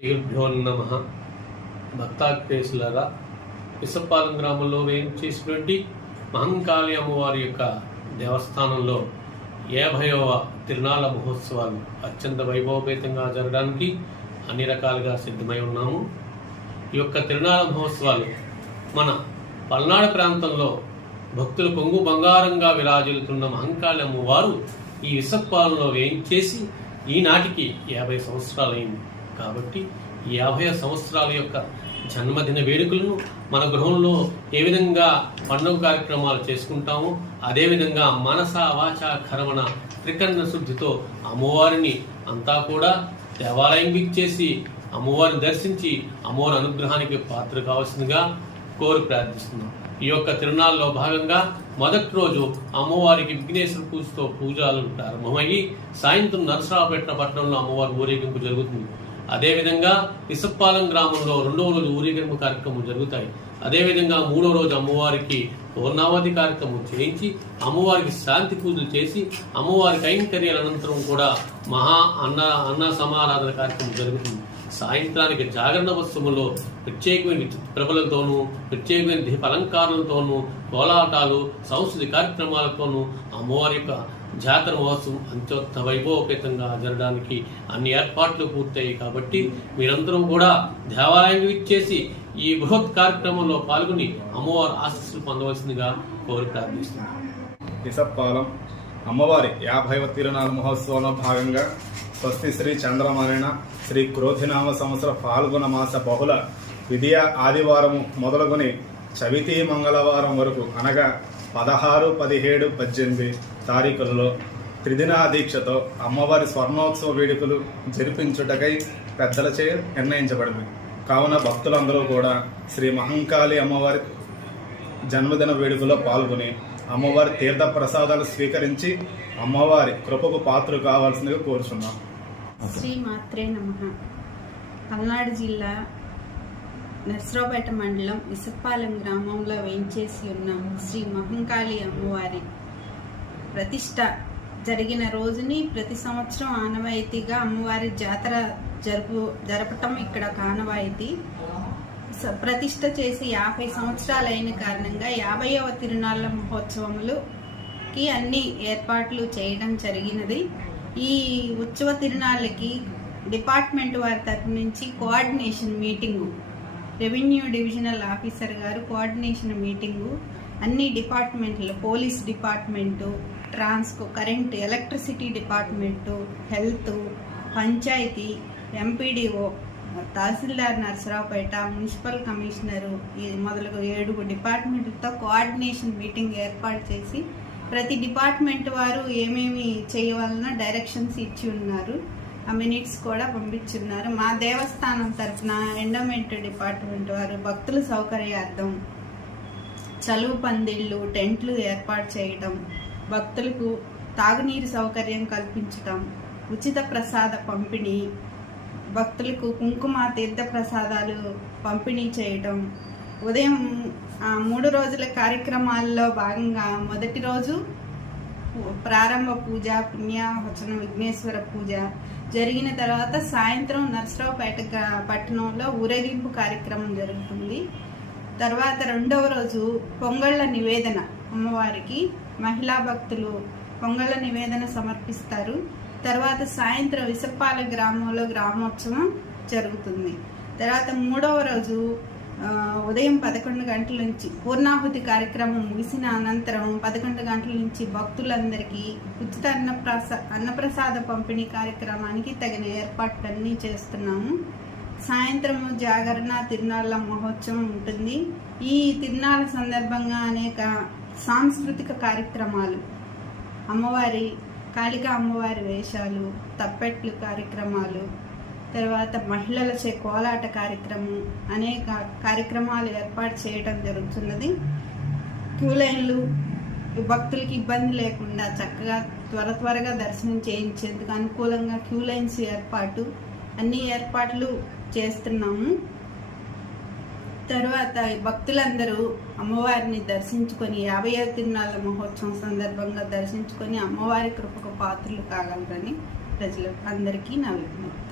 శ్రీభ్యో నమ. భక్తాగ్రేసులారా విసపాలెం గ్రామంలో వేయించేసినటువంటి మహంకాళి అమ్మవారి యొక్క దేవస్థానంలో యాభైవ తిరునాళ మహోత్సవాలు అత్యంత వైభవపేతంగా జరగడానికి అన్ని రకాలుగా సిద్ధమై ఉన్నాము. ఈ యొక్క తిరునాళ మహోత్సవాలు మన పల్నాడు ప్రాంతంలో భక్తులు కొంగు బంగారంగా విరాజిల్లుతున్న మహంకాళి అమ్మవారు ఈ విసప్పాలలో వేయించేసి ఈనాటికి యాభై సంవత్సరాలైంది. కాబట్టి ఈ యాభై సంవత్సరాల యొక్క జన్మదిన వేడుకలను మన గృహంలో ఏ విధంగా పండుగ కార్యక్రమాలు చేసుకుంటామో అదేవిధంగా మనస వాచ కరవణ త్రికరణ శుద్ధితో అమ్మవారిని అంతా కూడా దేవాలయం విచ్చేసి అమ్మవారిని దర్శించి అమ్మవారి అనుగ్రహానికి పాత్ర కావాల్సిందిగా కోరి ప్రార్థిస్తున్నాం. ఈ యొక్క తిరునాళ్ళలో భాగంగా మొదటి రోజు అమ్మవారికి విఘ్నేశ్వర పూజతో పూజలు ప్రారంభమయ్యి సాయంత్రం నరసరావుపేట పట్టణంలో అమ్మవారి ఊరేగింపు జరుగుతుంది. అదేవిధంగా ఇసప్పాలెం గ్రామంలో రెండవ రోజు ఊరేగింపు కార్యక్రమం జరుగుతాయి. అదేవిధంగా మూడో రోజు అమ్మవారికి పూర్ణావతి కార్యక్రమం చేయించి అమ్మవారికి శాంతి పూజలు చేసి అమ్మవారి కైంకర్యాల అనంతరం కూడా మహా అన్న అన్న సమారాధన కార్యక్రమం జరుగుతుంది. సాయంత్రానికి జాగరణ వస్తువులో ప్రత్యేకమైన ప్రభలతోనూ ప్రత్యేకమైన దీప అలంకారాలతోనూ కోలాటాలు సంస్కృతి కార్యక్రమాలతోనూ అమ్మవారి యొక్క జాతర మహోత్సవం అంత్యోత్త వైభవపేతంగా జరగడానికి అన్ని ఏర్పాట్లు పూర్తయ్యాయి కాబట్టి మీరందరూ కూడా దేవాలయానికి ఇచ్చేసి ఈ బృహత్ కార్యక్రమంలో పాల్గొని అమ్మవారి ఆశస్సులు పొందవలసిందిగా కోరి ప్రార్థిస్తున్నాను అమ్మవారి యాభైవ తిరునాళ్ళ మహోత్సవంలో భాగంగా స్వస్తి శ్రీ చంద్రమారేణ శ్రీ క్రోధినామ సంవత్సర ఫాల్గుణ మాస బహుళ విద్య ఆదివారము మొదలుకొని చవితి మంగళవారం వరకు అనగా పదహారు పదిహేడు పద్దెనిమిది తారీఖులలో త్రిదినా దీక్షతో అమ్మవారి స్వర్ణోత్సవ వేడుకలు జరిపించుటకై పెద్దలచే నిర్ణయించబడింది. కావున భక్తులందరూ కూడా శ్రీ మహంకాళి అమ్మవారి జన్మదిన వేడుకలో పాల్గొని అమ్మవారి తీర్థ ప్రసాదాలు స్వీకరించి అమ్మవారి కృపకు పాత్ర కావాల్సిందిగా కోరుచున్నాం. శ్రీ మాత్రే నమ. పల్నాడు జిల్లా నర్సరావుపేట మండలం ఇసుప్పాలెం గ్రామంలో వేయించేసి ఉన్న శ్రీ మహంకాళి అమ్మవారి ప్రతిష్ట జరిగిన రోజుని ప్రతి సంవత్సరం ఆనవాయితీగా అమ్మవారి జాతర జరుపు జరపటం ఇక్కడ ఒక ఆనవాయితీ ప్రతిష్ట చేసి యాభై సంవత్సరాలు అయిన కారణంగా యాభైవ తిరునాళ్ళ మహోత్సవములుకి అన్ని ఏర్పాట్లు చేయడం జరిగినది. ఈ ఉత్సవ తిరునాళ్ళకి డిపార్ట్మెంట్ వారి తరఫు నుంచి coordination meeting revenue divisional officer గారు కోఆర్డినేషన్ మీటింగు అన్ని డిపార్ట్మెంట్లు police department Transco current electricity department health panchayat MPDO tahsildar Narasaraopet municipal commissioner మొదలగు ఏడుగు డిపార్ట్మెంట్లతో కోఆర్డినేషన్ మీటింగ్ ఏర్పాటు చేసి ప్రతి డిపార్ట్మెంట్ వారు ఏమేమి చేయవలన డైరెక్షన్స్ ఇచ్చి ఉన్నారు. ఆ మినిట్స్ కూడా పంపించున్నారు. మా దేవస్థానం తరఫున ఎండోమెంట్ డిపార్ట్మెంట్ వారు భక్తుల సౌకర్యార్థం చలువు పందిళ్ళు టెంట్లు ఏర్పాటు చేయటం భక్తులకు తాగునీరు సౌకర్యం కల్పించటం ఉచిత ప్రసాద పంపిణీ భక్తులకు కుంకుమ తీర్థ ప్రసాదాలు పంపిణీ చేయటం. ఉదయం మూడు రోజుల కార్యక్రమాల్లో భాగంగా మొదటి రోజు ప్రారంభ పూజ పుణ్యావచన విఘ్నేశ్వర పూజ. జరిగిన తర్వాత సాయంత్రం నర్సరావుపేట పట్టణంలో ఊరేగింపు కార్యక్రమం జరుగుతుంది. తర్వాత రెండవ రోజు పొంగళ్ళ నివేదన. అమ్మవారికి మహిళా భక్తులు పొంగళ్ళ నివేదన సమర్పిస్తారు. తర్వాత సాయంత్రం విసప్పాల గ్రామంలో గ్రామోత్సవం జరుగుతుంది. తర్వాత మూడవ రోజు ఉదయం పదకొండు గంటల నుంచి పూర్ణాహుతి కార్యక్రమం ముగిసిన అనంతరం పదకొండు గంటల నుంచి భక్తులందరికీ ఉచిత అన్నప్రస అన్నప్రసాద పంపిణీ కార్యక్రమానికి తగిన ఏర్పాట్లన్నీ చేస్తున్నాము. సాయంత్రం జాగరణ తిరునాళ్ళ మహోత్సవం ఉంటుంది. ఈ తిరునాళ్ళ సందర్భంగా అనేక సాంస్కృతిక కార్యక్రమాలు అమ్మవారి కాళికా అమ్మవారి వేషాలు తప్పెట్లు కార్యక్రమాలు తర్వాత మహిళలచే కోలాట కార్యక్రమం అనేక కార్యక్రమాలు ఏర్పాటు చేయడం జరుగుతున్నది. క్యూ లైన్లు భక్తులకి ఇబ్బంది లేకుండా చక్కగా త్వర త్వరగా దర్శనం చేయించేందుకు అనుకూలంగా క్యూ లైన్స్ ఏర్పాటు అన్ని ఏర్పాట్లు చేస్తున్నాము. తర్వాత భక్తులందరూ అమ్మవారిని దర్శించుకొని యాభై తిరునాళ్ళ మహోత్సవం సందర్భంగా దర్శించుకొని అమ్మవారి కృపకు పాత్రలు కాగలరని ప్రజలు అందరికీ నా విజ్ఞప్తి.